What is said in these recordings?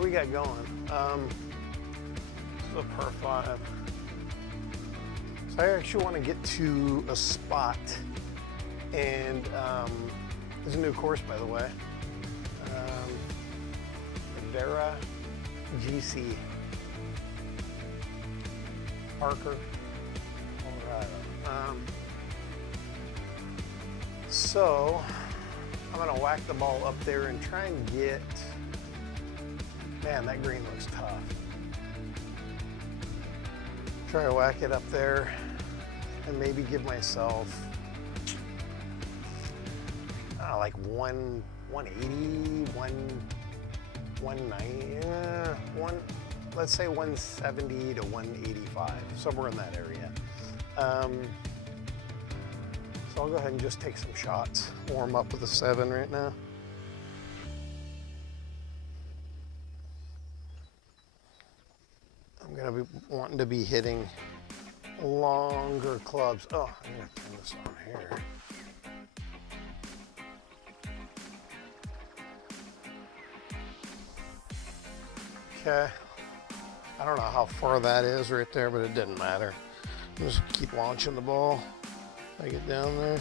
what do we got going? This is a par 5. So I actually want to get to a spot, and there's a new course, by the way. Pradera GC, Parker, Colorado. So I'm gonna whack the ball up there and try and get, man, that green looks tough. Try to whack it up there and maybe give myself like 180, 190, let's say 170 to 185, somewhere in that area. So I'll go ahead and just take some shots, warm up with a 7 right now. I'm gonna be wanting to be hitting longer clubs. Oh, I'm gonna turn this on here. Okay, I don't know how far that is right there, but it didn't matter. I'm just keep launching the ball. I get down there.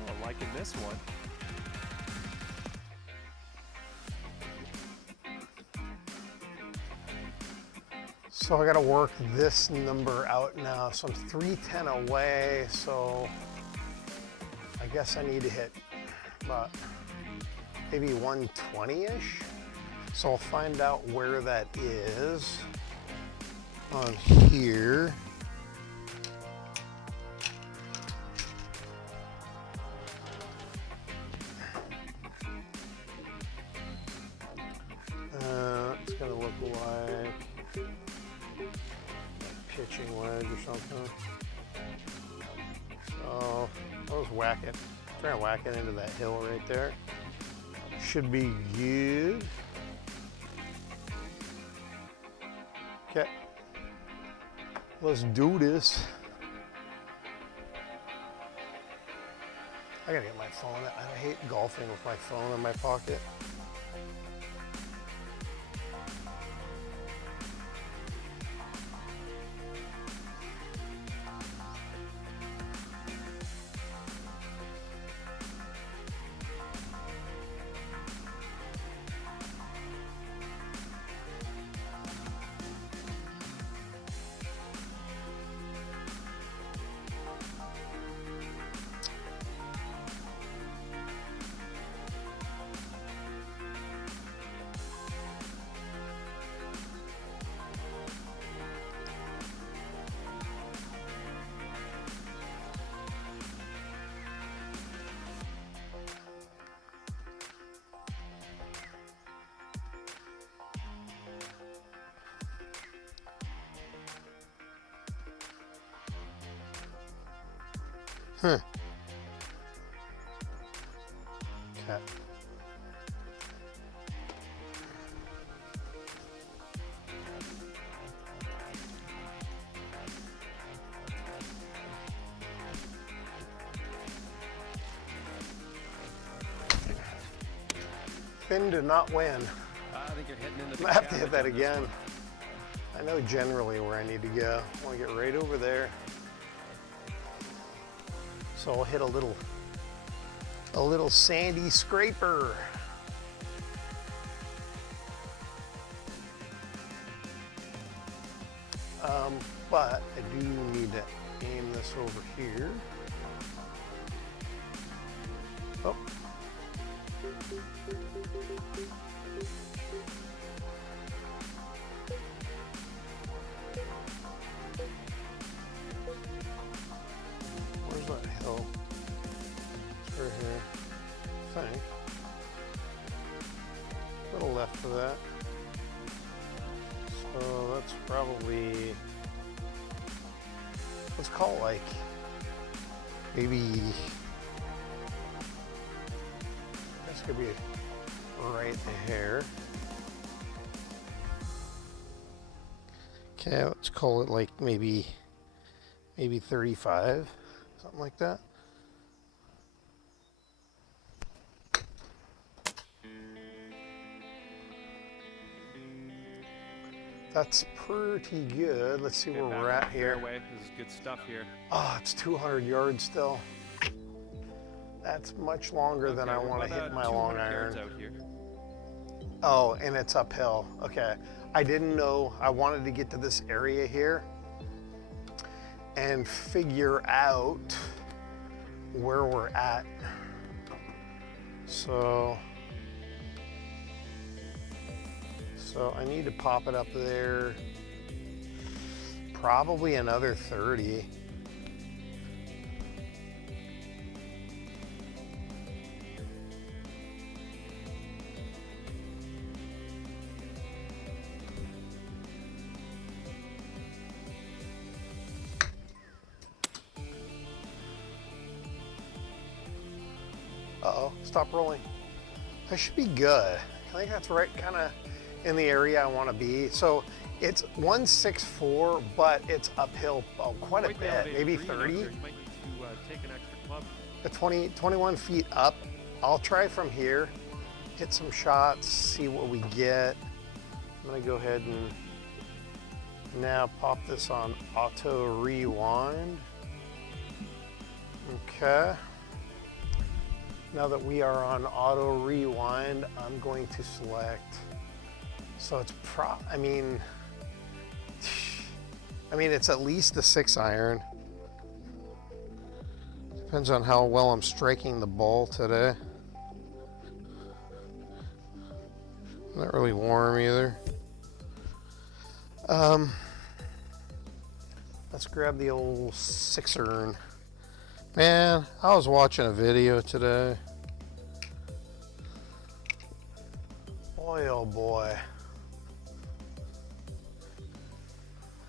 Oh, I'm liking this one. So I got to work this number out now. So I'm 310 away. So I guess I need to hit about maybe 120-ish. So I'll find out where that is on here. It's gonna look like a pitching wedge or something. So I'll just whack it. Try and whack it into that hill right there. Should be good. Okay, let's do this. I gotta get my phone. I hate golfing with my phone in my pocket. Okay. Spin to not win. I think you're hitting into the I have to hit that challenge on this again. one. I know generally where I need to go. I want to get right over there. So I'll hit a little sandy scraper. But I do need to aim this over here. Oh. Where's that hill? It's right here. I think. A little left of that. So that's probably, let's call it like maybe, this could be right there. Okay, let's call it like maybe 35. something like that. That's pretty good. Let's see where we're at here. Fairway. This is good stuff here. Oh, it's 200 yards still. That's much longer than I want to hit my long iron. Out here. Oh, and it's uphill. Okay. I didn't know. I wanted to get to this area here and figure out where we're at. So I need to pop it up there. Probably another 30. Uh-oh, stop rolling. I should be good. I think that's right, kind of in the area I want to be. So it's 164, but it's uphill quite a bit, maybe 30. You might need to take an extra club. The 21 feet up. I'll try from here, hit some shots, see what we get. I'm gonna go ahead and now pop this on auto rewind. Okay. Now that we are on auto rewind, I'm going to select. So it's I mean, it's at least a 6 iron. Depends on how well I'm striking the ball today. Not really warm either. Let's grab the old 6 iron. Man, I was watching a video today. Boy, oh boy.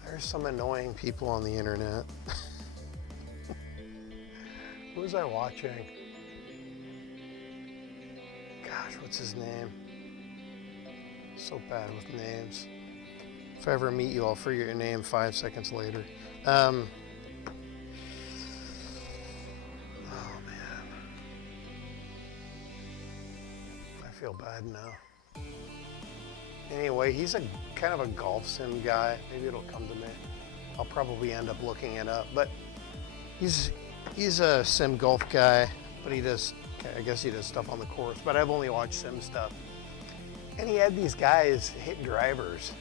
There's some annoying people on the internet. Who was I watching? Gosh, what's his name? So bad with names. If I ever meet you, I'll forget your name 5 seconds later. Oh man. I feel bad now. Anyway, he's a kind of a golf sim guy. Maybe it'll come to me. I'll probably end up looking it up. But he's a sim golf guy, but I guess he does stuff on the course. But I've only watched sim stuff. And he had these guys hit drivers.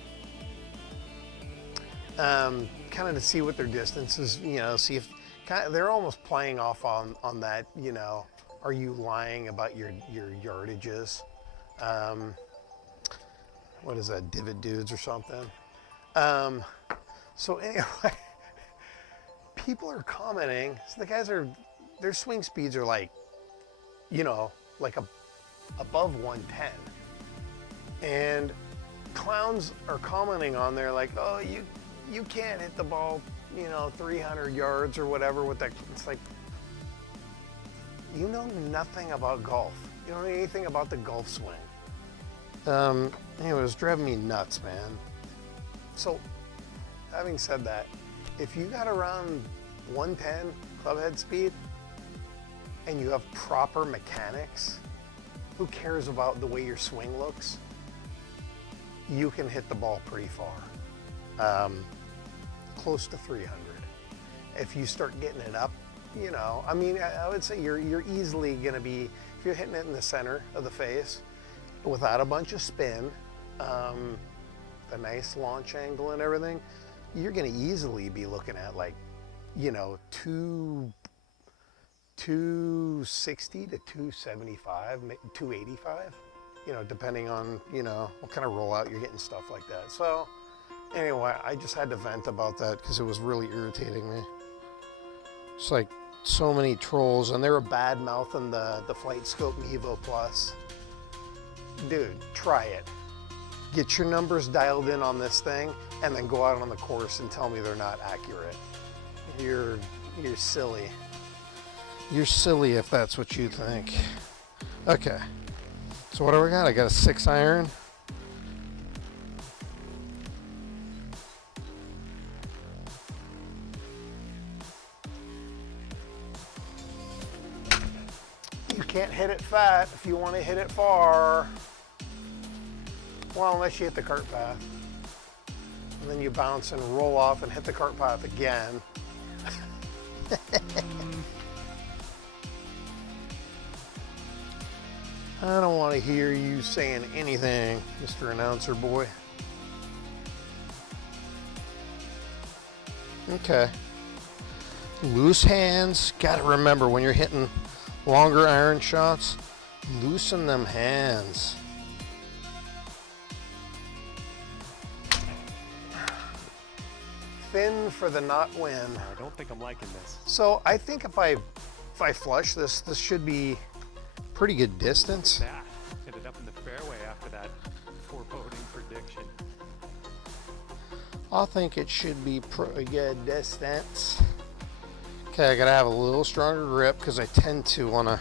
Kind of to see what their distance is, see if they're almost playing off on that, are you lying about your yardages? What is that, divot dudes or something? So anyway, people are commenting. So the guys their swing speeds are like, like above 110. And clowns are commenting on there like, oh, you can't hit the ball, 300 yards or whatever with that. It's like, you know nothing about golf. You don't know anything about the golf swing. Anyway, it was driving me nuts, man. So, having said that, if you got around 110 club head speed and you have proper mechanics, who cares about the way your swing looks? You can hit the ball pretty far, close to 300. If you start getting it up, I would say you're easily gonna be, if you're hitting it in the center of the face without a bunch of spin, the nice launch angle and everything, you're gonna easily be looking at like, 260 to 275, 285. Depending on, what kind of rollout you're getting, stuff like that. So anyway, I just had to vent about that because it was really irritating me. It's like so many trolls, and they were bad mouthing the Flight Scope Mevo Plus. Dude, try it. Get your numbers dialed in on this thing, and then go out on the course and tell me they're not accurate. You're silly. You're silly if that's what you think. Okay. So what do we got? I got a 6 iron. can't hit it fat if you want to hit it far. Well, unless you hit the cart path. And then you bounce and roll off and hit the cart path again. I don't want to hear you saying anything, Mr. Announcer Boy. Okay. Loose hands. Got to remember when you're hitting longer iron shots, loosen them hands. Thin for the not win. I don't think I'm liking this. So I think if I flush this, this should be pretty good distance. That ended up in the fairway after that foreboding prediction. I think it should be pretty good distance. Okay, I gotta have a little stronger grip because I tend to wanna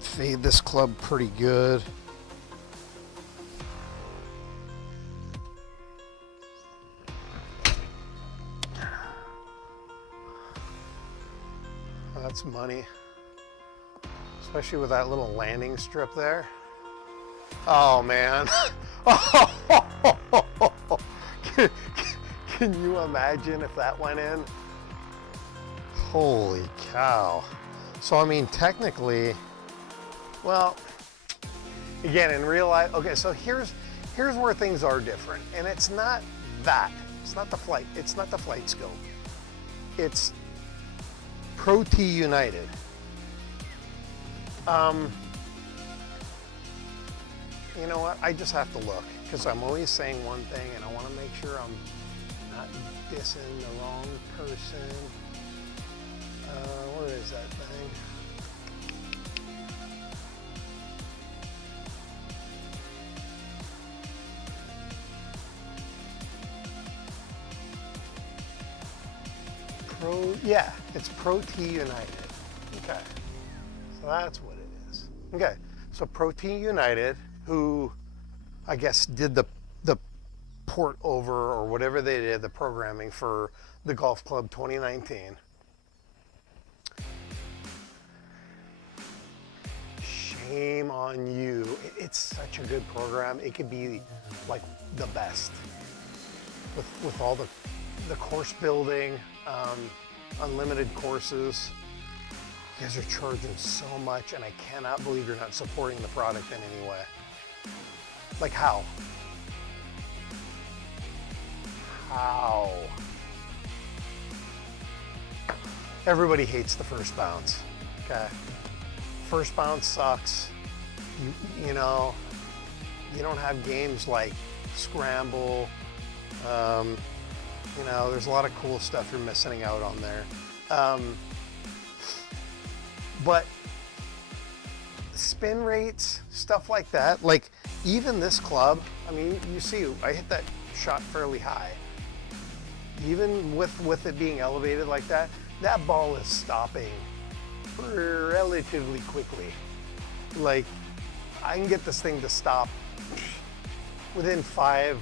fade this club pretty good. That's money, especially with that little landing strip there. Oh man. Can you imagine if that went in? Holy cow. So I mean, technically, well, again, in real life, okay, so here's where things are different. And it's not that. It's not the flight. It's not the flight scope. It's Pro T United. You know what? I just have to look because I'm always saying one thing and I want to make sure I'm not dissing the wrong person. Where is that thing? Yeah, it's Pro T United. Okay, so that's what it is. Okay, so Pro T United, who I guess did the port over or whatever they did, the programming for the Golf Club 2019. Shame on you. It's such a good program. It could be like the best with all the course building, unlimited courses. You guys are charging so much and I cannot believe you're not supporting the product in any way. Like how? How? Everybody hates the first bounce, okay? First bounce sucks. You know, you don't have games like Scramble. You know, there's a lot of cool stuff you're missing out on there. But spin rates, stuff like that, like even this club, I mean, you see, I hit that shot fairly high. Even with it being elevated like that, that ball is stopping relatively quickly. Like, I can get this thing to stop within 5-10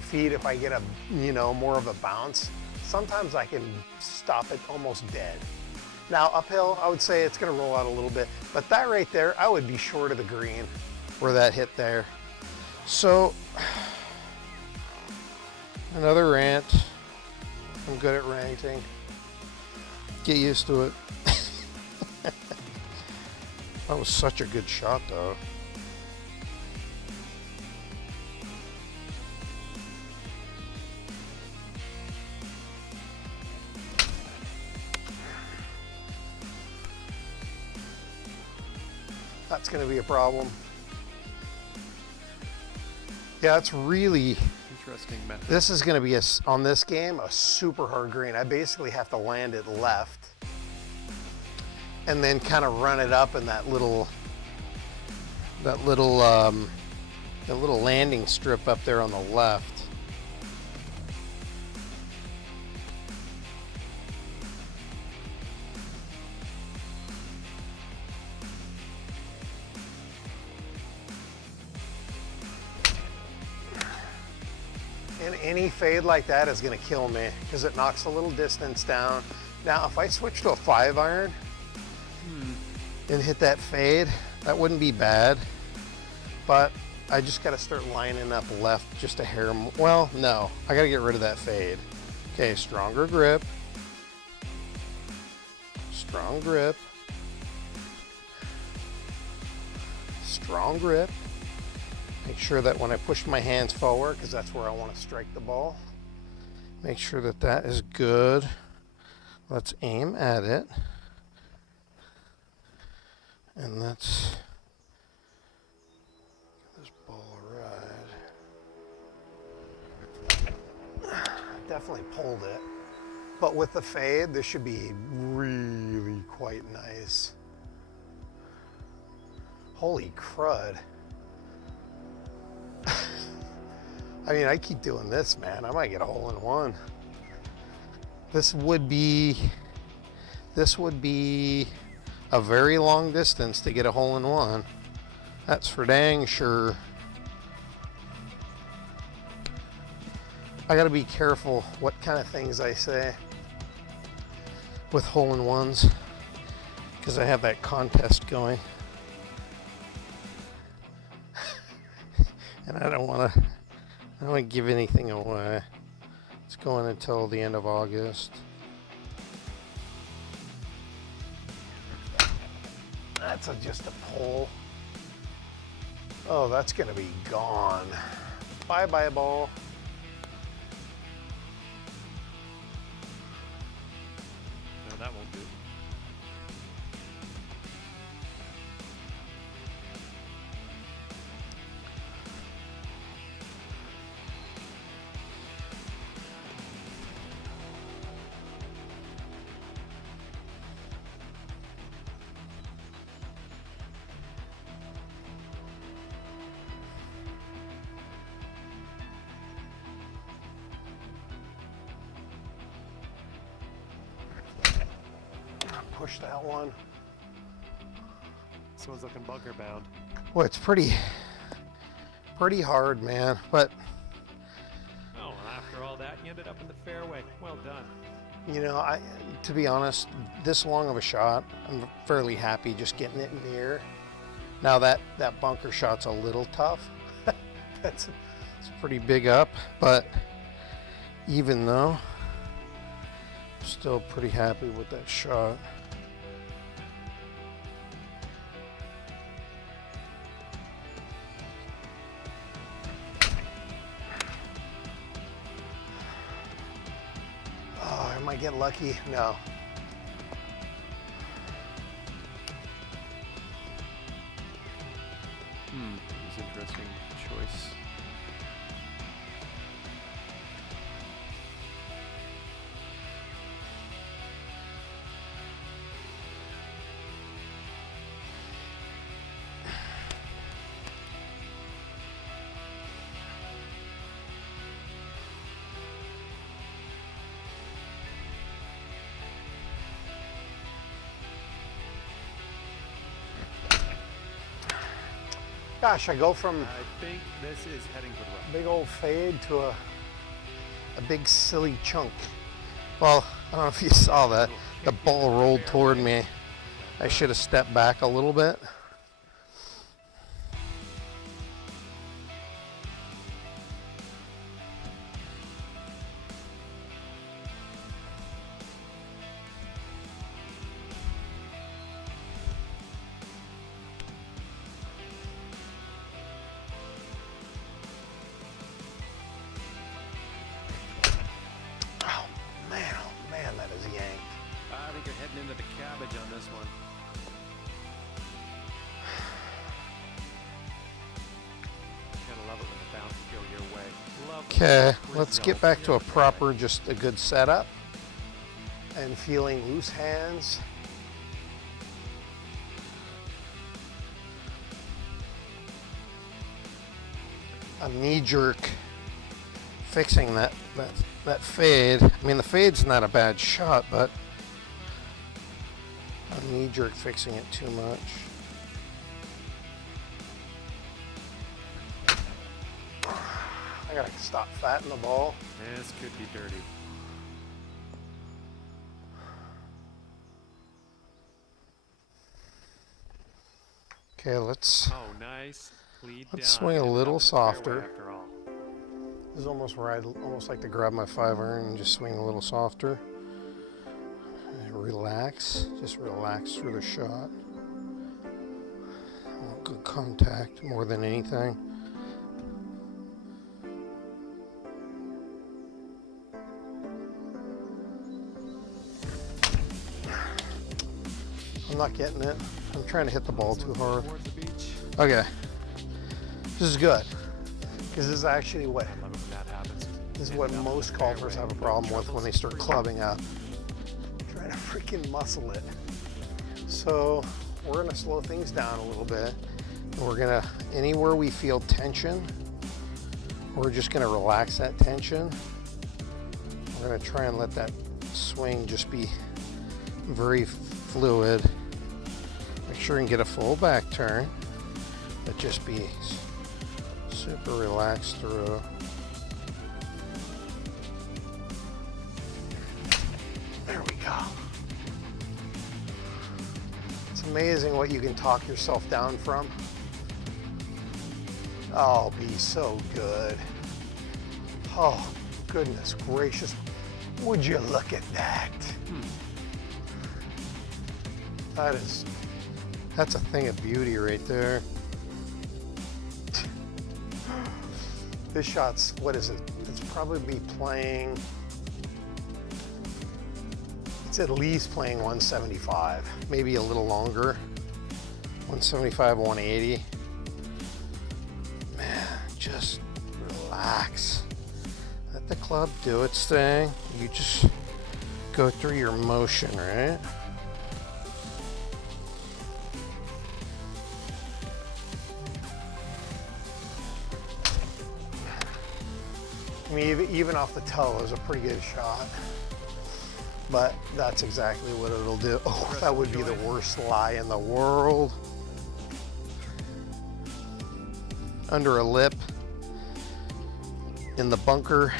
feet if I get a, you know, more of a bounce. Sometimes I can stop it almost dead. Now uphill, I would say it's gonna roll out a little bit, but that right there, I would be short of the green where that hit there. So, another rant. I'm good at ranting. Get used to it. That was such a good shot though. That's going to be a problem. Yeah, it's really interesting method. This is going to be on this game a super hard green. I basically have to land it left and then kind of run it up in that little landing strip up there on the left. And any fade like that is gonna kill me because it knocks a little distance down. Now, if I switch to a 5-iron and hit that fade, that wouldn't be bad. But I just gotta start lining up left just a hair more. Well, no, I gotta get rid of that fade. Okay, stronger grip. Strong grip. Strong grip. Make sure that when I push my hands forward, because that's where I want to strike the ball, make sure that that is good. Let's aim at it. And let's give this ball a ride. Definitely pulled it. But with the fade, this should be really quite nice. Holy crud. I mean, I keep doing this, man. I might get a hole in one. This would be a very long distance to get a hole in one. That's for dang sure. I gotta be careful what kind of things I say with hole in ones because I have that contest going. And I don't want to give anything away. It's going until the end of August. That's just a pull. Oh, that's gonna be gone. Bye-bye, ball. No, that won't do. Push that one. This one's looking bunker bound. Well, it's pretty hard, man. But Oh, and after all that, you ended up in the fairway. Well done. you know, to be honest, this long of a shot, I'm fairly happy just getting it in the air. Now that bunker shot's a little tough. It's pretty big up, but even though, I'm still pretty happy with that shot. Oh, I might get lucky. No. It's an interesting choice. Gosh, I go from I think this is heading for the right. big old fade to a big silly chunk. Well, I don't know if you saw that. The ball rolled toward me. I should have stepped back a little bit. Oh man, that is yanked. I think you're heading into the cabbage on this one. Gotta love it when the bounces go your way. Love Okay, the let's get result. back to a proper, just a good setup. And feeling loose hands. A knee-jerk fixing that fade. I mean, the fade's not a bad shot, but a knee-jerk fixing it too much. I gotta stop fatting the ball. This could be dirty. Okay, let's Oh, nice. Lead Let's down swing a and little up in the fairway softer. After all. This is almost where I'd almost like to grab my 5-iron and just swing a little softer. And relax, just relax through the shot. Good contact more than anything. I'm not getting it. I'm trying to hit the ball too hard. Towards the beach. Okay. This is good. Because this is actually what I love it when that happens. this is End what up in most the golfers fairway, have a no problem with when troubles, they start free. clubbing up. Trying to freaking muscle it. So we're gonna slow things down a little bit. And we're gonna, anywhere we feel tension, we're just gonna relax that tension. We're gonna try and let that swing just be very fluid. Make sure you can get a full back turn, but just be super relaxed through. There we go. It's amazing what you can talk yourself down from. Oh, be so good. Oh, goodness gracious. Would you look at that? That's a thing of beauty right there. This shot's, what is it? It's probably playing, it's at least playing 175, maybe a little longer. 175, 180. Man, just relax. Let the club do its thing. You just go through your motion, right? I mean, even off the toe is a pretty good shot. But that's exactly what it'll do. Oh, that would be the worst lie in the world. Under a lip, in the bunker,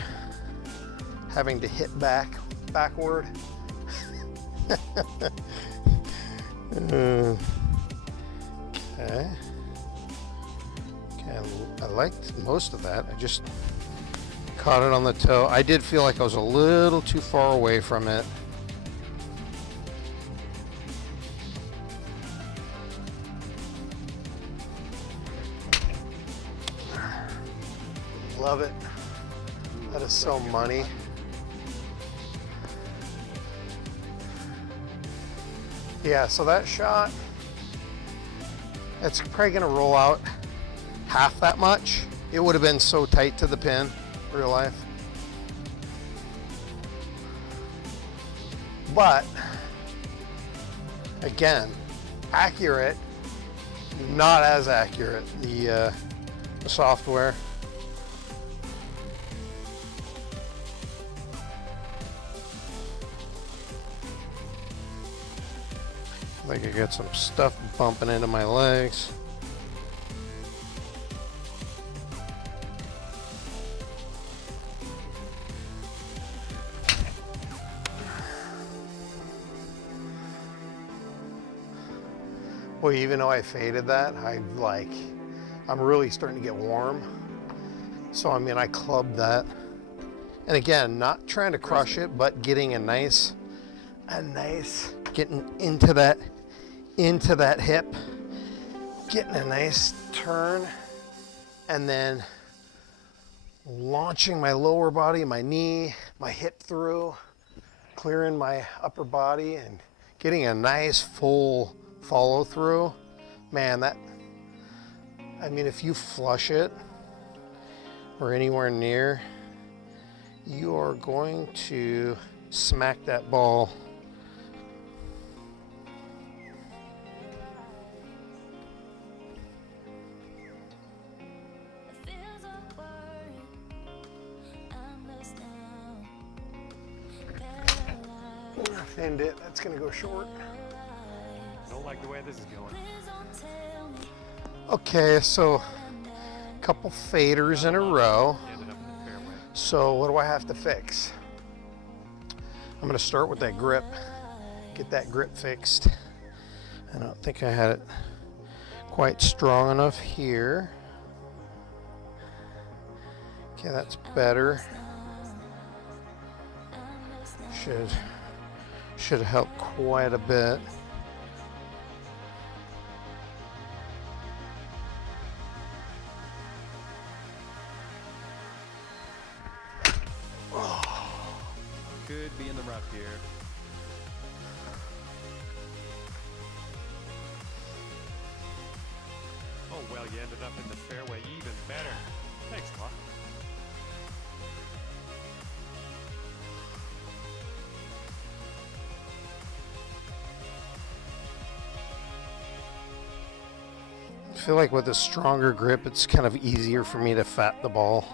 having to hit backward. Okay. I liked most of that. I just caught it on the toe. I did feel like I was a little too far away from it. Love it. That is so money. Yeah, so that shot, it's probably gonna roll out half that much. It would have been so tight to the pin, real life. But, again, accurate, not as accurate, the software. I think I got some stuff bumping into my legs. Well, even though I faded that, I'm really starting to get warm. So, I mean, I clubbed that. And again, not trying to crush it, but getting a nice, getting into that hip, getting a nice turn, and then launching my lower body, my knee, my hip through, clearing my upper body, and getting a nice full follow through. Man, I mean, if you flush it or anywhere near, you are going to smack that ball. Thinned it. That's gonna go short. I don't like the way this is going. Okay, so a couple faders in a row. Ended up in So what do I have to fix? I'm going to start with that grip, get that grip fixed. I don't think I had it quite strong enough here. Okay, that's better. Should help quite a bit. Could be in the rough here. Oh, well, you ended up in the fairway even better. Thanks, Luck. I feel like with a stronger grip, it's kind of easier for me to fat the ball.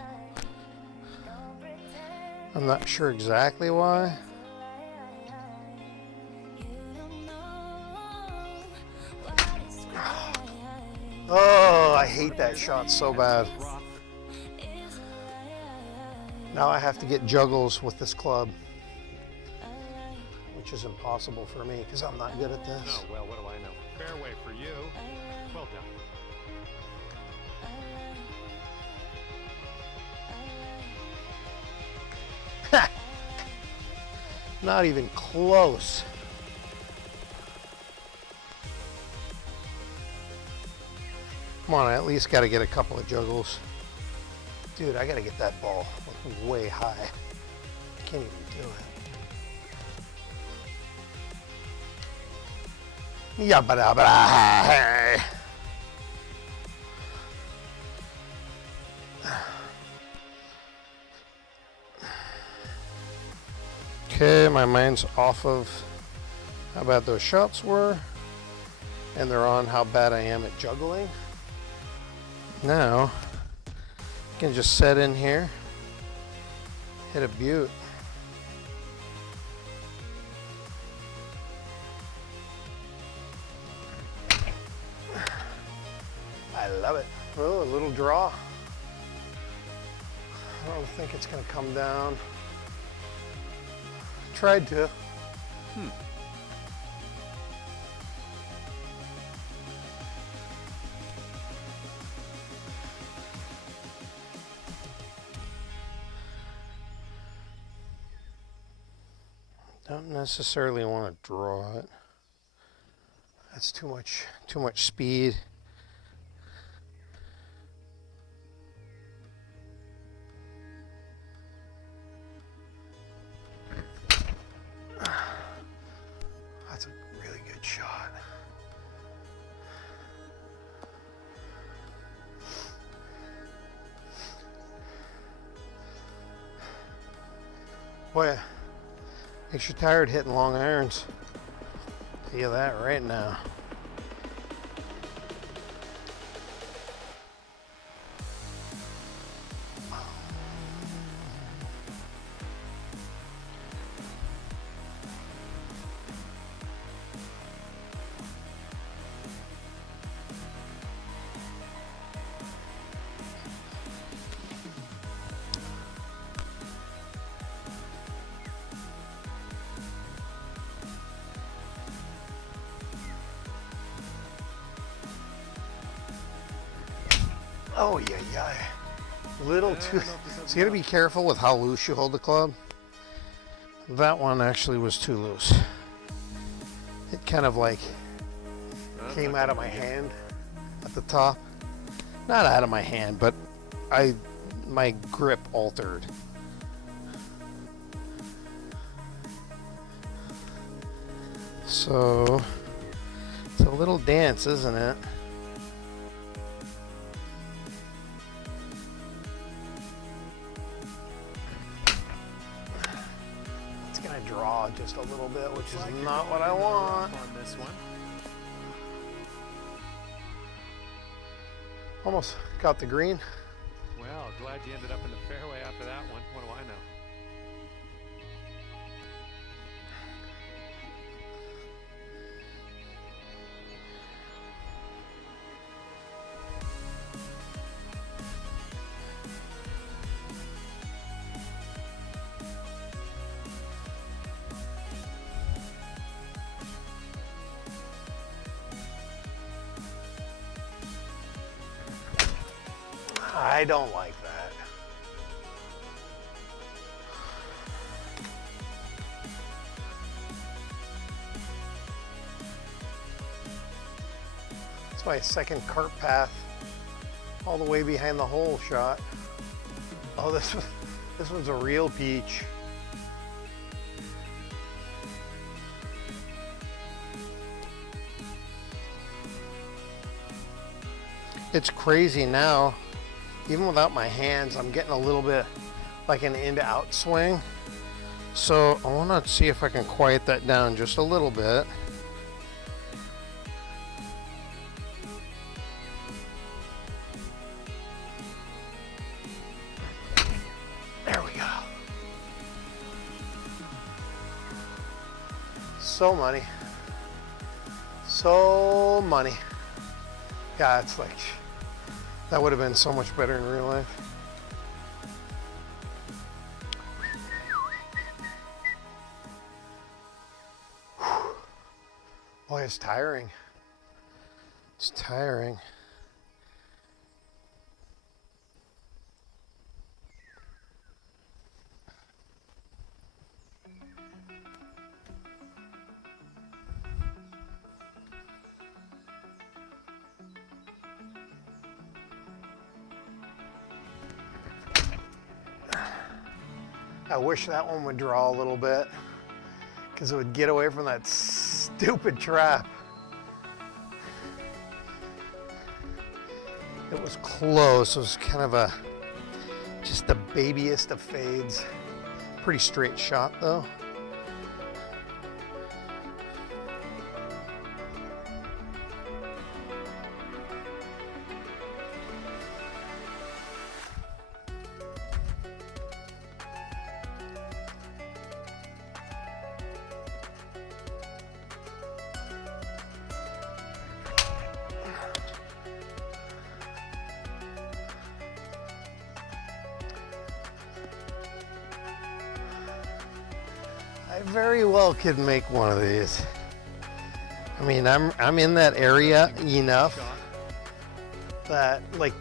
I'm not sure exactly why. Oh, I hate that shot so bad. Now I have to get juggles with this club, which is impossible for me because I'm not good at this. Oh, well, what do I know? Fairway for you. Well done. Not even close. Come on, I at least got to get a couple of juggles. Dude, I got to get that ball like way high. I can't even do it. Yabba-dabba-hey. Okay, my mind's off of how bad those shots were, and they're on how bad I am at juggling. Now, I can just set in here, hit a butte. I love it. Oh, a little draw. I don't think it's going to come down. Tried to. Don't necessarily want to draw it. That's too much speed. That's a really good shot. Boy, makes you tired hitting long irons. Tell you that right now. Oh yeah, yeah. Little too. So you gotta be careful with how loose you hold the club. That one actually was too loose. It kind of like came out of my hand at the top. Not out of my hand, but my grip altered. So it's a little dance, isn't it? Draw just a little bit, which is not what I want. On this one. Almost got the green. Well, glad you ended up in the fairway after that one. What do I know? I don't like that. That's my second cart path all the way behind the hole shot. Oh, this one's a real peach. It's crazy now, even without my hands, I'm getting a little bit like an in to out swing. So I want to see if I can quiet that down just a little bit. There we go. So money. So money. Yeah, it's like, that would have been so much better in real life. Boy, it's tiring. It's tiring. I wish that one would draw a little bit because it would get away from that stupid trap. It was close. It was kind of just the babiest of fades. Pretty straight shot though. I very well could make one of these. I mean, I'm in that area enough that, like,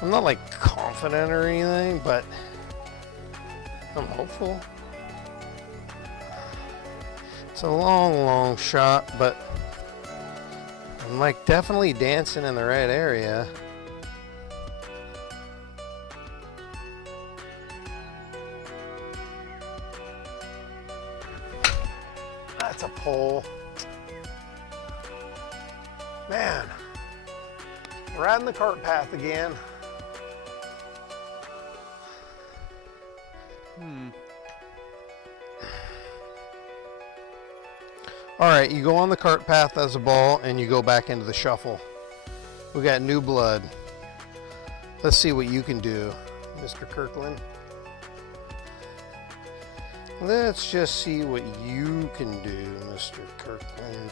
I'm not like confident or anything, but I'm hopeful. It's a long shot, but I'm like definitely dancing in the right area. That's a pole. Man, riding the cart path again. All right, you go on the cart path as a ball and you go back into the shuffle. We got new blood. Let's see what you can do, Mr. Kirkland. Let's just see what you can do, Mr. Kirkland.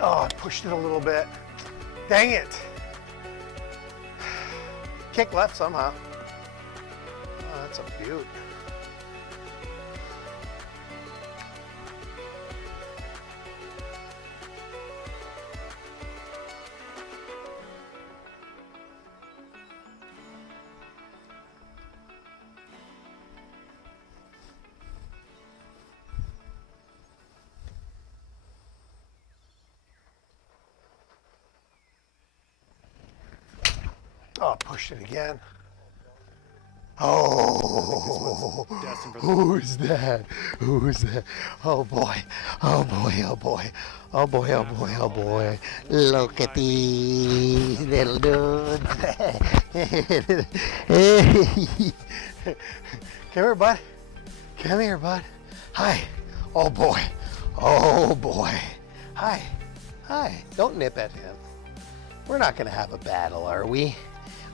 Oh, I pushed it a little bit. Dang it. Kick left somehow. Oh, that's a beaut. Oh, pushed it again. Oh, who's that? Who's that? Oh boy, oh boy, oh boy, oh boy, oh boy, oh boy. Look at these little dudes. Come here, bud. Come here, bud. Hi. Oh boy. Oh boy. Hi. Hi. Don't nip at him. We're not going to have a battle, are we?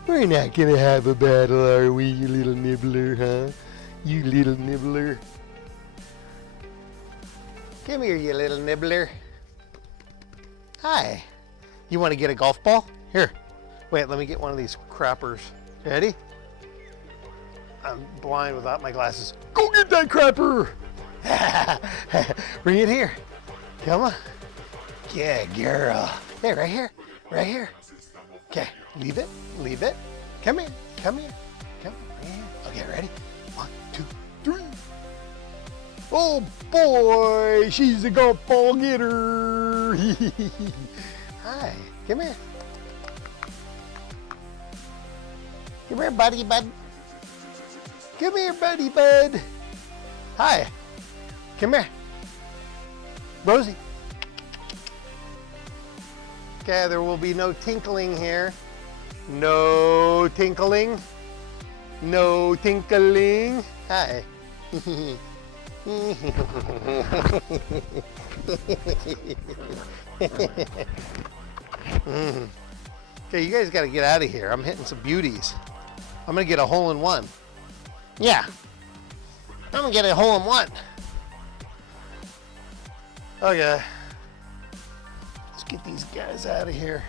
We're not gonna have a battle, are we, you little nibbler, huh? You little nibbler. Come here, you little nibbler. Hi. You want to get a golf ball? Here. Wait, let me get one of these crappers. Ready? I'm blind without my glasses. Go get that crapper! Bring it here. Come on. Yeah, girl. Hey, right here. Right here. Okay, leave it. Leave it. Come here. Come here. Come here. Okay, ready? 1, 2, 3. Oh boy, she's a golf ball getter. Hi, come here. Come here, buddy, bud. Come here, buddy, bud. Hi. Come here. Rosie. Okay, there will be no tinkling here. No tinkling. No tinkling. Hi. Okay, you guys got to get out of here. I'm hitting some beauties. I'm going to get a hole in one. Yeah. I'm going to get a hole in one. Okay. Let's get these guys out of here.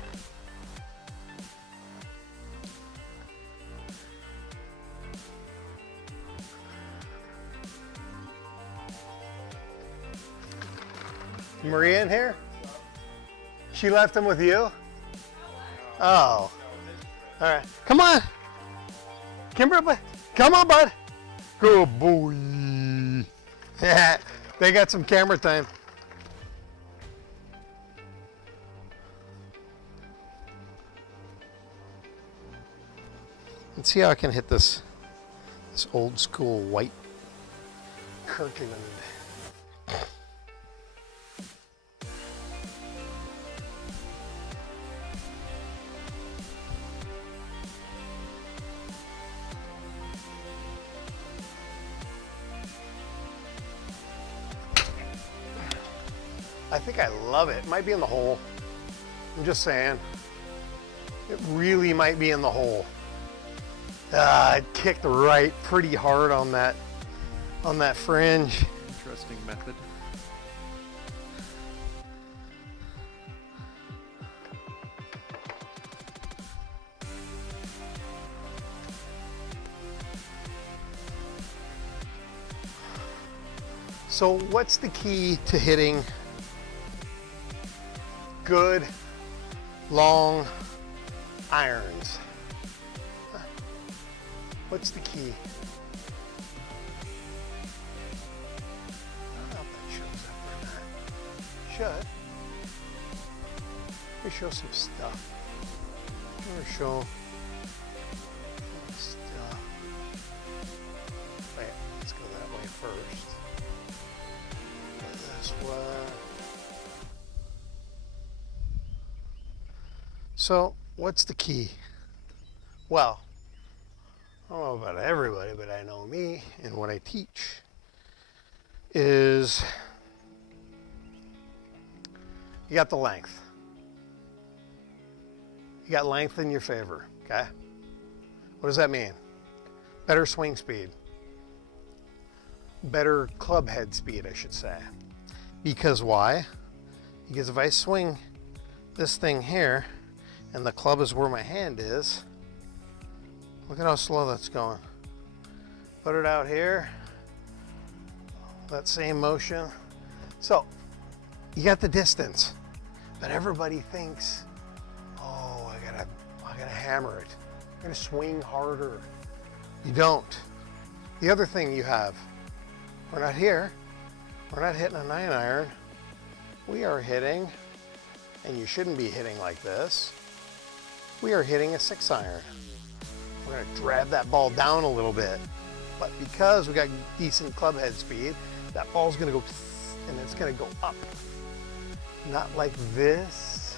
Maria in here? She left him with you? Oh. All right. Come on. Kimber, bud. Come on, bud. Good boy. They got some camera time. Let's see how I can hit this old school white Kirkland. I think I love it. It might be in the hole. I'm just saying. It really might be in the hole. It kicked right pretty hard on that fringe. Interesting method. So what's the key to hitting good long irons? What's the key? I don't know if that shows up or not. Should. Let me show some stuff. I'm gonna show stuff. Wait, let's go that way first. This way. So, what's the key? Well, I don't know about everybody, but I know me and what I teach is you got the length. You got length in your favor, okay? What does that mean? Better swing speed. Better club head speed, I should say. Because why? Because if I swing this thing here and the club is where my hand is, look at how slow that's going. Put it out here, that same motion. So, you got the distance, but everybody thinks, oh, I gotta hammer it. I'm gonna swing harder. You don't. The other thing you have, we're not here, we're not hitting a 9-iron. We are hitting, and you shouldn't be hitting like this, we are hitting a 6-iron. We're gonna drag that ball down a little bit. But because we got decent club head speed, that ball's gonna go and it's gonna go up. Not like this,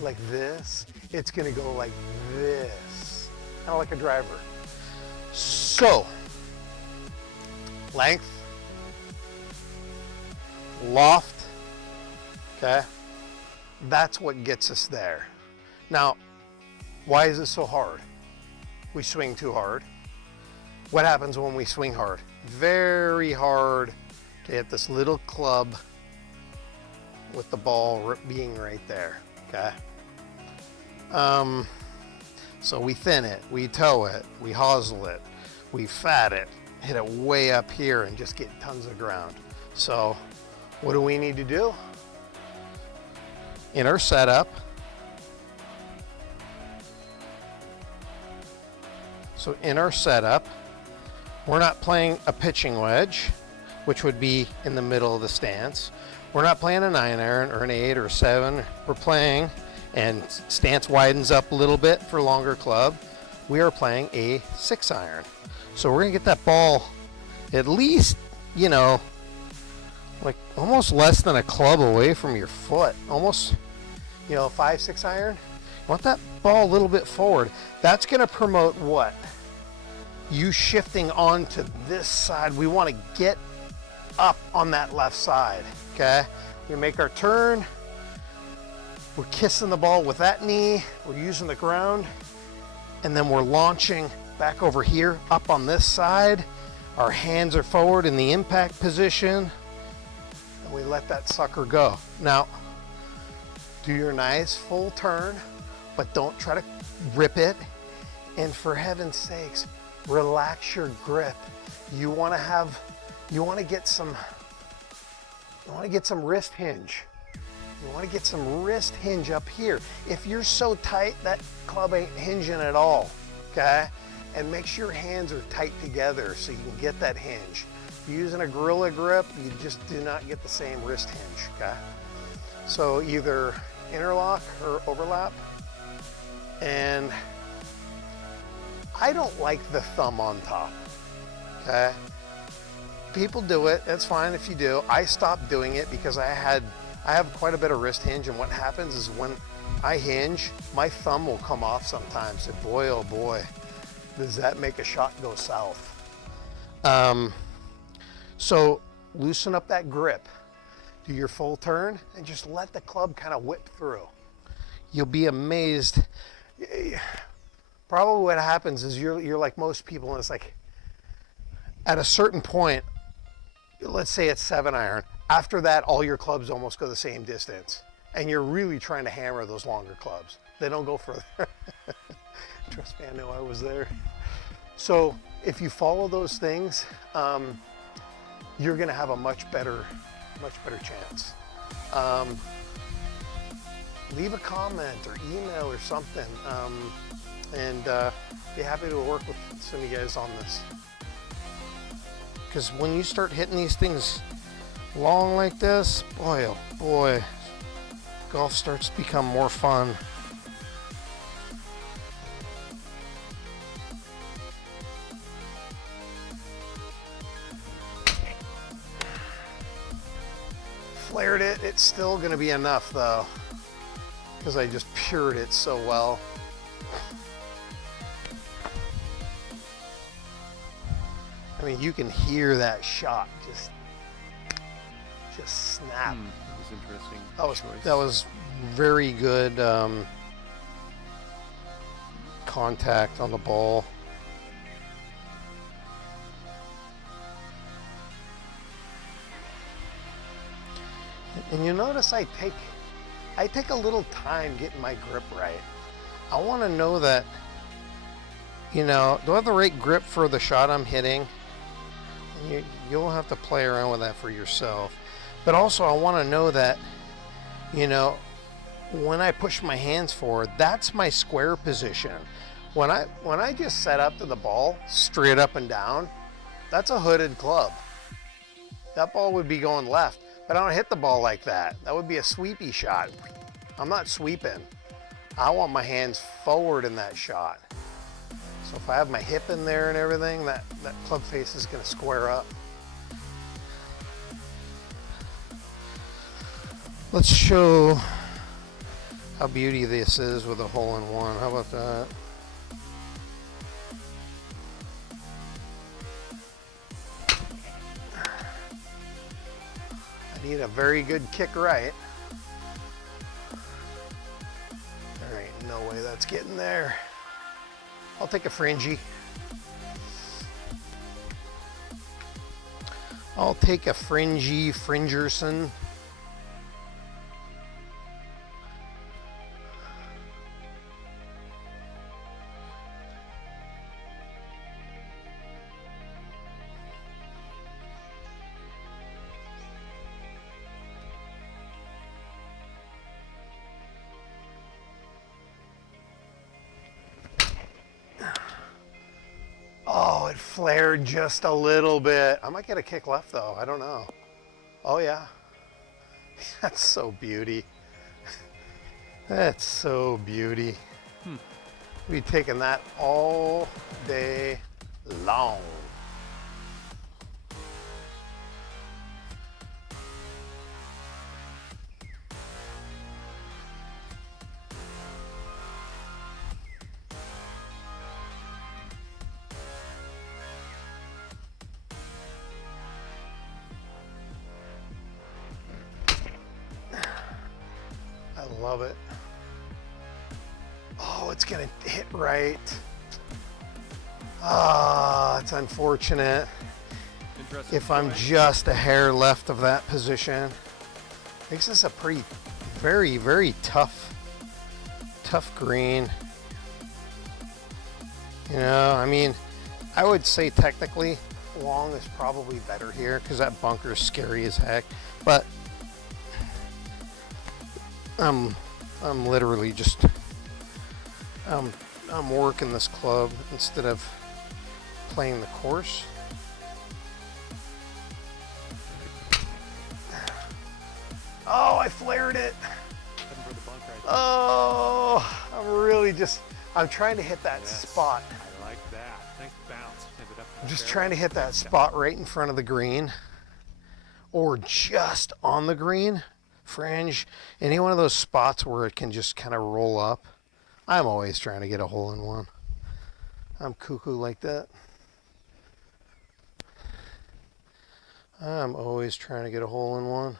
like this. It's gonna go like this, kind of like a driver. So, length, loft, okay? That's what gets us there. Now, why is it so hard? We swing too hard. What happens when we swing hard? Very hard to hit this little club with the ball being right there, okay? So we thin it, we toe it, we hosel it, we fat it, hit it way up here and just get tons of ground. So what do we need to do? In our setup, we're not playing a pitching wedge, which would be in the middle of the stance. We're not playing a 9-iron or an 8 or a 7. We're playing, and stance widens up a little bit for longer club. We are playing a 6-iron. So we're gonna get that ball at least, you know, like almost less than a club away from your foot. Almost, you know, 5-6 iron. You want that ball a little bit forward. That's gonna promote what? You shifting onto this side. We wanna get up on that left side, okay? We make our turn. We're kissing the ball with that knee. We're using the ground. And then we're launching back over here, up on this side. Our hands are forward in the impact position. And we let that sucker go. Now, do your nice full turn, but don't try to rip it. And for heaven's sakes, relax your grip. You want to get some wrist hinge. You want to get some wrist hinge up here. If you're so tight, that club ain't hinging at all, okay? And make sure your hands are tight together so you can get that hinge. If you're using a gorilla grip, you just do not get the same wrist hinge, okay? So either interlock or overlap. And I don't like the thumb on top, okay? People do it, that's fine if you do. I stopped doing it because I have quite a bit of wrist hinge, and what happens is when I hinge, my thumb will come off sometimes, and boy, oh boy, does that make a shot go south. So loosen up that grip, do your full turn, and just let the club kind of whip through. You'll be amazed. Probably what happens is you're like most people, and it's like, at a certain point, let's say it's 7-iron, after that, all your clubs almost go the same distance. And you're really trying to hammer those longer clubs. They don't go further. Trust me, I know I was there. So if you follow those things, you're gonna have a much better chance. Leave a comment or email or something, and be happy to work with some of you guys on this. Because when you start hitting these things long like this, boy, oh boy, golf starts to become more fun. Flared it, it's still gonna be enough though, because I just pured it so well. I mean, you can hear that shot just snap. That was interesting. That was very good contact on the ball. And you notice I take a little time getting my grip right. I want to know that, you know, do I have the right grip for the shot I'm hitting? You'll have to play around with that for yourself. But also I want to know that, you know, when I push my hands forward, that's my square position. When I just set up to the ball, straight up and down, that's a hooded club. That ball would be going left, but I don't hit the ball like that. That would be a sweepy shot. I'm not sweeping. I want my hands forward in that shot. So if I have my hip in there and everything, that club face is gonna square up. Let's show how beauty this is with a hole-in-one. How about that? I need a very good kick right. There ain't no way that's getting there. I'll take a fringy. I'll take a fringy Fringerson. flared just a little bit. I might get a kick left though. I don't know. Oh yeah. That's so beauty. That's so beauty. We'll be taking that all day long. I love it. Oh, it's gonna hit right. Ah, it's unfortunate. If I'm just a hair left of that position. Makes this a pretty, very, very tough green. You know, I mean, I would say technically long is probably better here because that bunker is scary as heck. But I'm literally just I'm working this club instead of playing the course. Oh, I flared it. Oh, I'm trying to hit that spot. I like that. Nice bounce. Ended up I'm just trying to hit that spot right in front of the green or just on the green fringe. Any one of those spots where it can just kind of roll up. I'm always trying to get a hole in one. I'm cuckoo like that. I'm always trying to get a hole in one.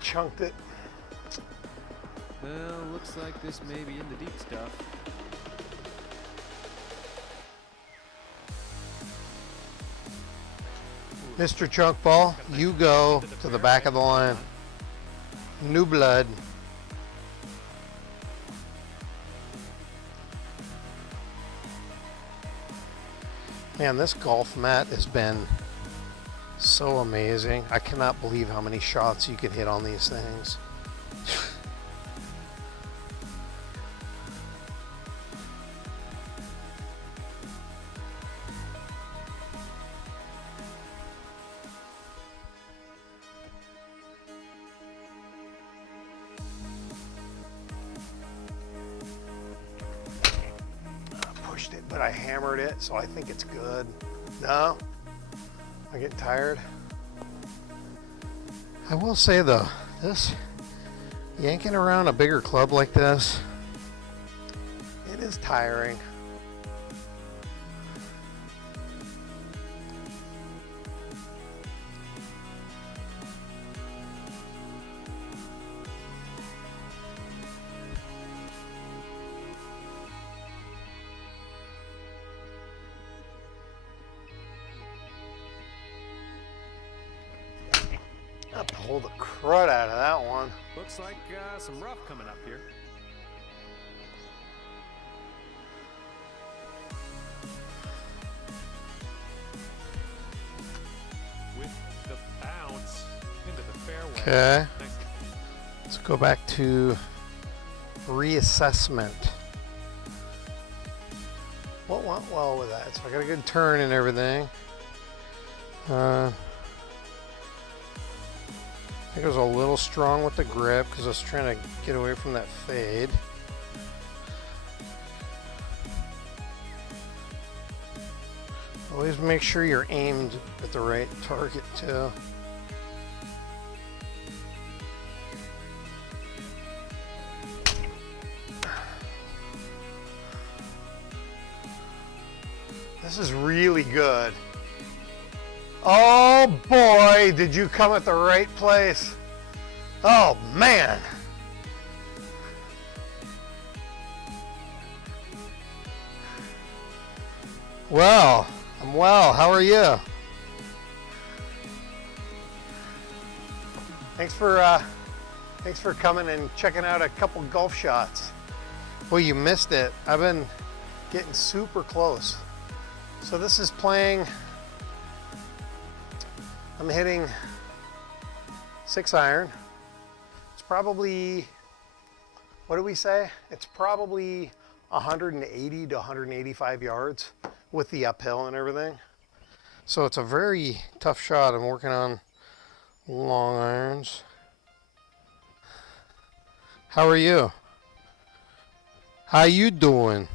Chunked it. Well, looks like this may be in the deep stuff. Mr. Chunk Ball, you go to the back of the line. New blood. Man, this golf mat has been so amazing. I cannot believe how many shots you can hit on these things. I pushed it, but I hammered it, so I think it's good. No? I get tired. I will say though, this yanking around a bigger club like this, it is tiring. I pulled the crud out of that one. Looks like some rough coming up here. With the bounce into the fairway. Okay. Nice. Let's go back to reassessment. What went well with that? So I got a good turn and everything. I think I was a little strong with the grip because I was trying to get away from that fade. Always make sure you're aimed at the right target too. This is really good. Oh boy, did you come at the right place. Oh man. Well, I'm well. How are you? Thanks for coming and checking out a couple golf shots. Well, you missed it. I've been getting super close. So this is playing, I'm hitting 6-iron. It's probably, what do we say? It's probably 180 to 185 yards with the uphill and everything. So it's a very tough shot. I'm working on long irons. How are you? How you doing?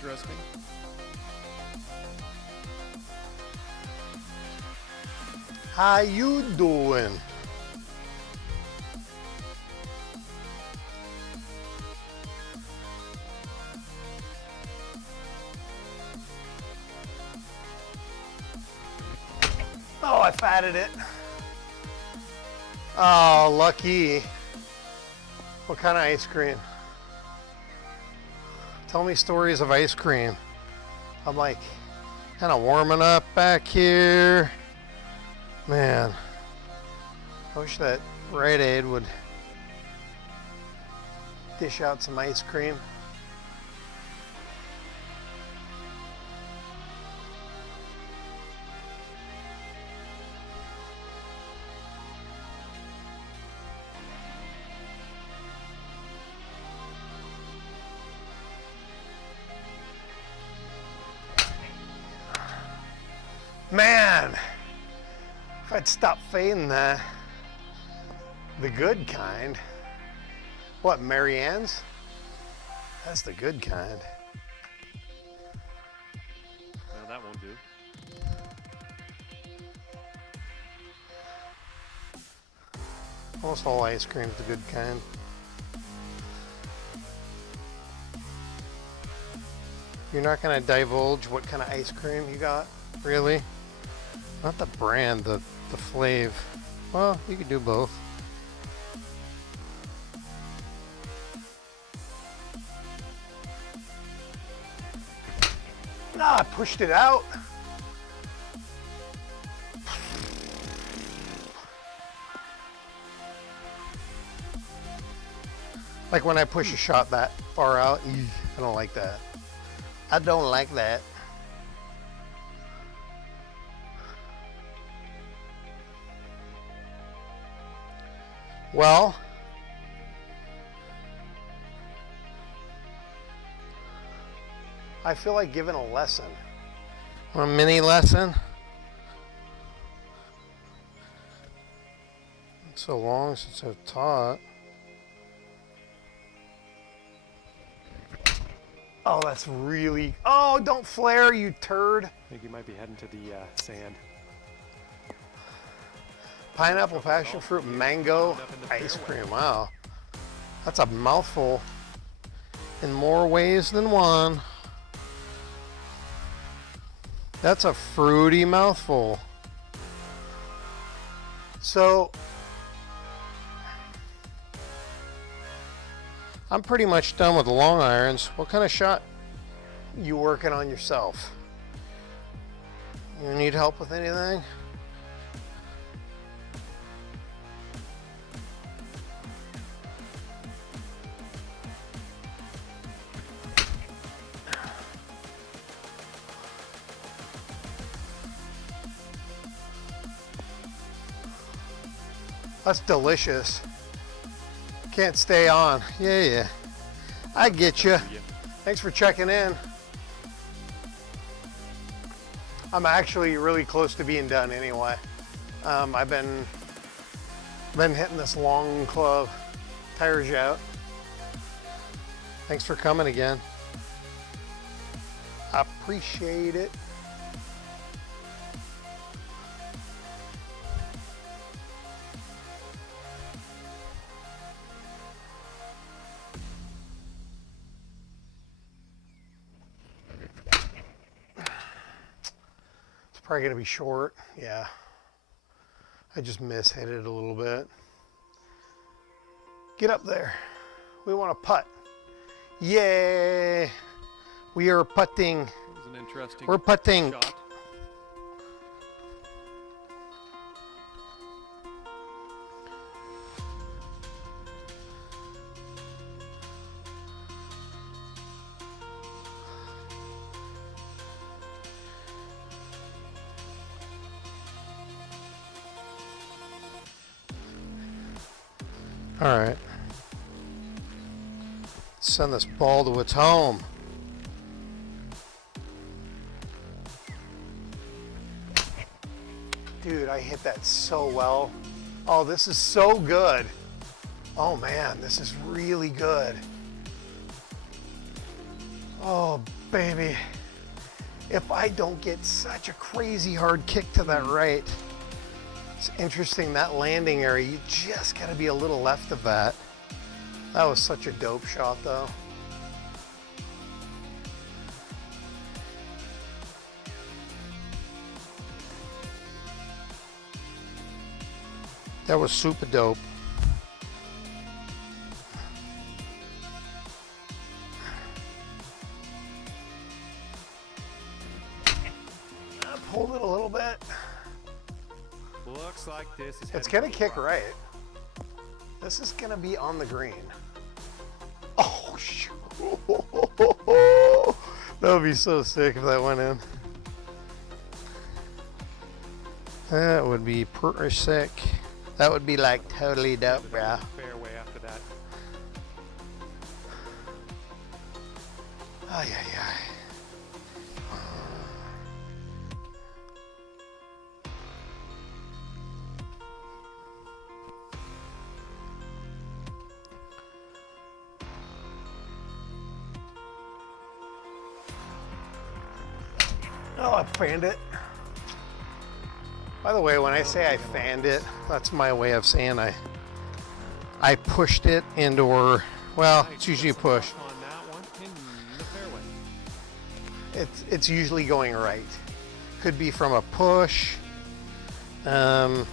Interesting. How you doing? Oh, I fatted it. Oh, lucky. What kind of ice cream? Tell me stories of ice cream. I'm like kind of warming up back here. Man, I wish that Rite Aid would dish out some ice cream. Man, if I'd stop fading the good kind. What, Marianne's? That's the good kind. No, that won't do. Almost all ice cream's the good kind. You're not gonna divulge what kind of ice cream you got? Really? Not the brand, the flav. Well, you could do both. Ah, I pushed it out. Like when I push a shot that far out, I don't like that. I don't like that. Well, I feel like giving a lesson. A mini lesson? It's so long since I've taught. Oh, that's really... Oh, don't flare, you turd. I think you might be heading to the sand. Pineapple, passion fruit, mango, ice cream. Wow. That's a mouthful in more ways than one. That's a fruity mouthful. So, I'm pretty much done with the long irons. What kind of shot you working on yourself? You need help with anything? That's delicious. Can't stay on. Yeah. I get you. Thanks for checking in. I'm actually really close to being done anyway. I've been hitting this long club. Tires you out. Thanks for coming again. appreciate it. It's probably going to be short. Yeah. I just mishit it a little bit. Get up there. We want to putt. Yay! We are putting. It was an interesting We're putting. shot. All right. Send this ball to its home. Dude, I hit that so well. Oh, this is so good. Oh man, this is really good. Oh, baby. If I don't get such a crazy hard kick to that right. It's interesting, that landing area, you just gotta be a little left of that. That was such a dope shot though. That was super dope. I pulled it a little bit. Looks like this is. It's headed gonna for the kick rock. right. This is gonna be on the green. Oh, shoot. That would be so sick if that went in. That would be pretty sick. That would be like totally dope, Ended bro. up in the fairway after that. Ay, ay, ay. Oh, I fanned it. By the way, when I say I fanned it, that's my way of saying I pushed it into her. Well, Nice. it's usually a Gets some push. luck on that one in the fairway. It's usually going right. Could be from a push, and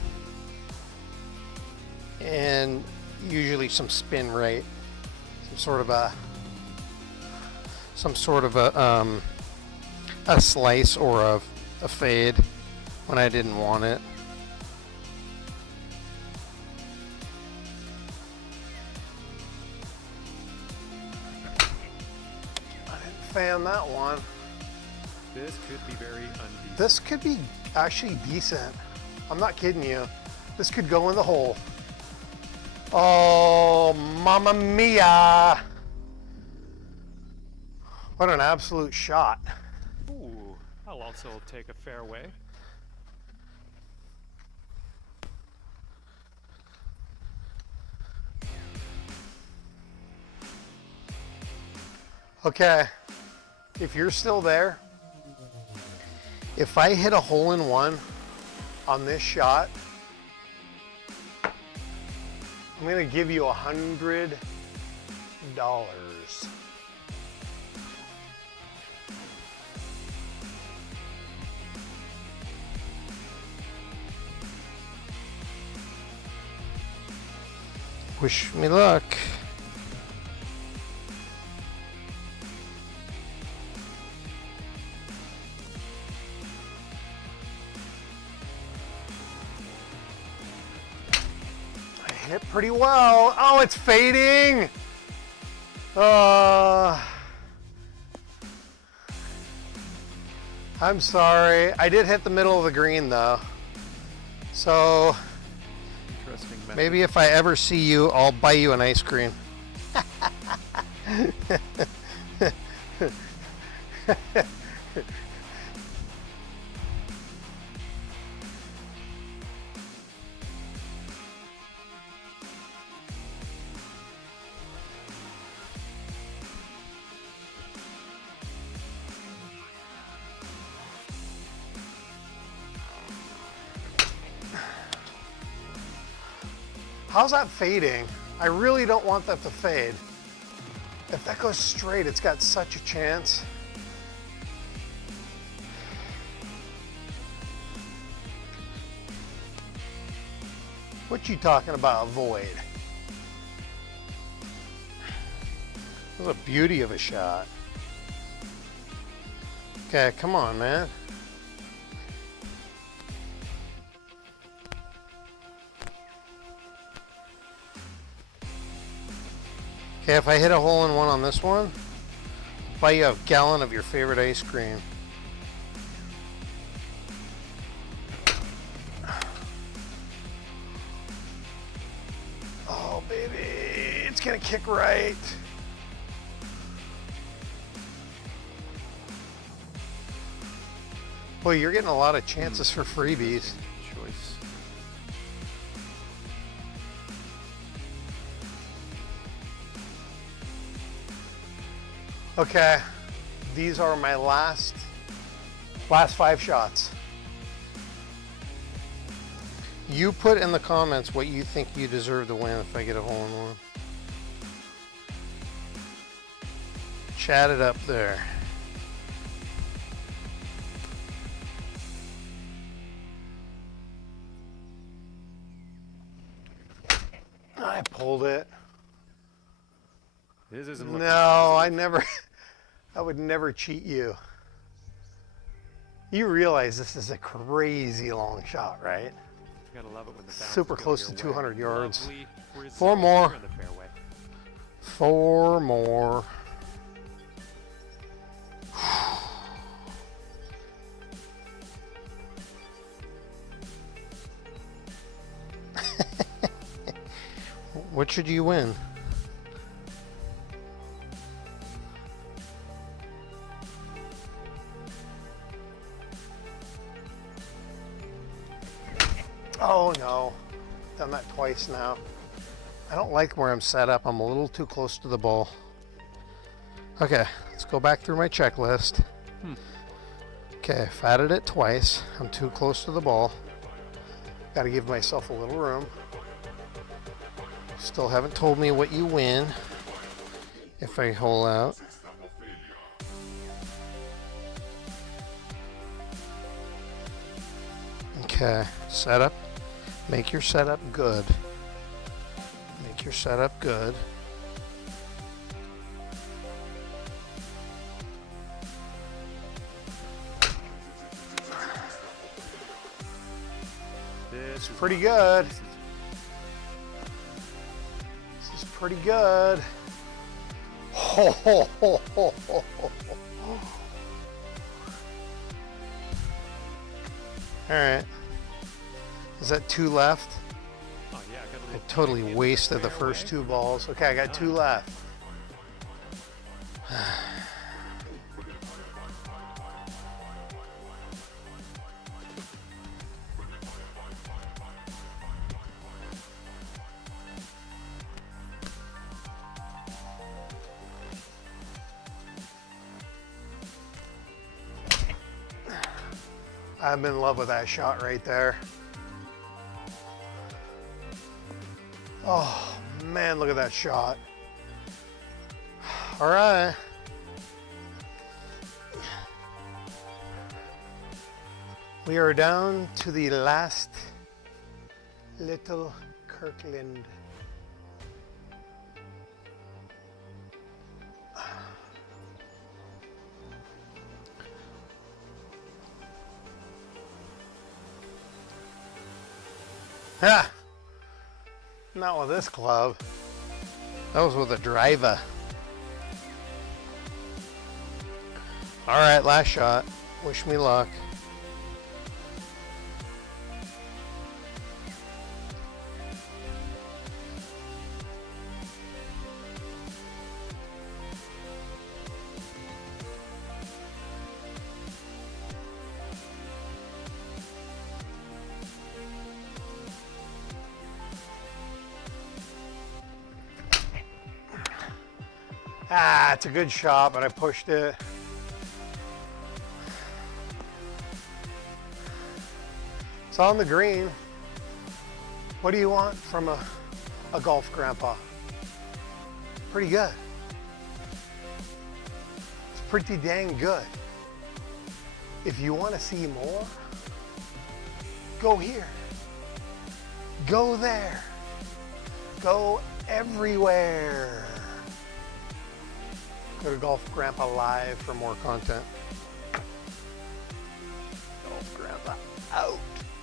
usually some spin right, some sort of a slice or a fade when I didn't want it. I didn't fan that one. This could be very undecent. This could be actually decent. I'm not kidding you. This could go in the hole. Oh, mamma mia. What an absolute shot. Ooh, I'll also take a fairway. Okay, if you're still there, if I hit a hole in one on this shot, I'm gonna give you $100. Wish me luck. I hit it pretty well. Oh, it's fading. I'm sorry. I did hit the middle of the green though. So Interesting method. maybe if I ever see you, I'll buy you an ice cream. How's that fading? I really don't want that to fade. If that goes straight, it's got such a chance. What you talking about, void? That's a beauty of a shot. Okay, come on, man. Okay, if I hit a hole in one on this one, I'll buy you a gallon of your favorite ice cream. Oh, baby, it's gonna kick right. Boy, you're getting a lot of chances for freebies. Choice. Okay, these are my last 5 shots. You put in the comments what you think you deserve to win if I get a hole in one. Chat it up there. I pulled it. This isn't looking No, positive. I would never cheat you. You realize this is a crazy long shot, right? You gotta love it when the bounces Super go close your to way. 200 yards. Lovely result 4 more. here in the fairway. 4 more. What should you win? Oh no, done that twice now. I don't like where I'm set up. I'm a little too close to the ball. Okay, let's go back through my checklist. Okay, I've added it twice. I'm too close to the ball. Got to give myself a little room. Still haven't told me what you win if I hole out. Okay, setup. Make your setup good. Make your setup good. This is Pretty not- good. This is pretty good. Ho, ho, ho, ho, ho, ho. All right. Is that 2 left? Oh yeah, I got a I little totally kick into wasted the first fairway. 2 balls. Okay, I got 2 left. I'm in love with that shot right there. Oh man, look at that shot. All right. We are down to the last little Kirkland. Ha! Not with this club. That was with a driver. All right, last shot. Wish me luck. Ah, it's a good shot, but I pushed it. It's on the green. What do you want from a a golf grandpa. Pretty good. It's pretty dang good. If you want to see more, go here. Go there. Go everywhere. Go to Golf Grandpa Live for more content. Golf Grandpa out.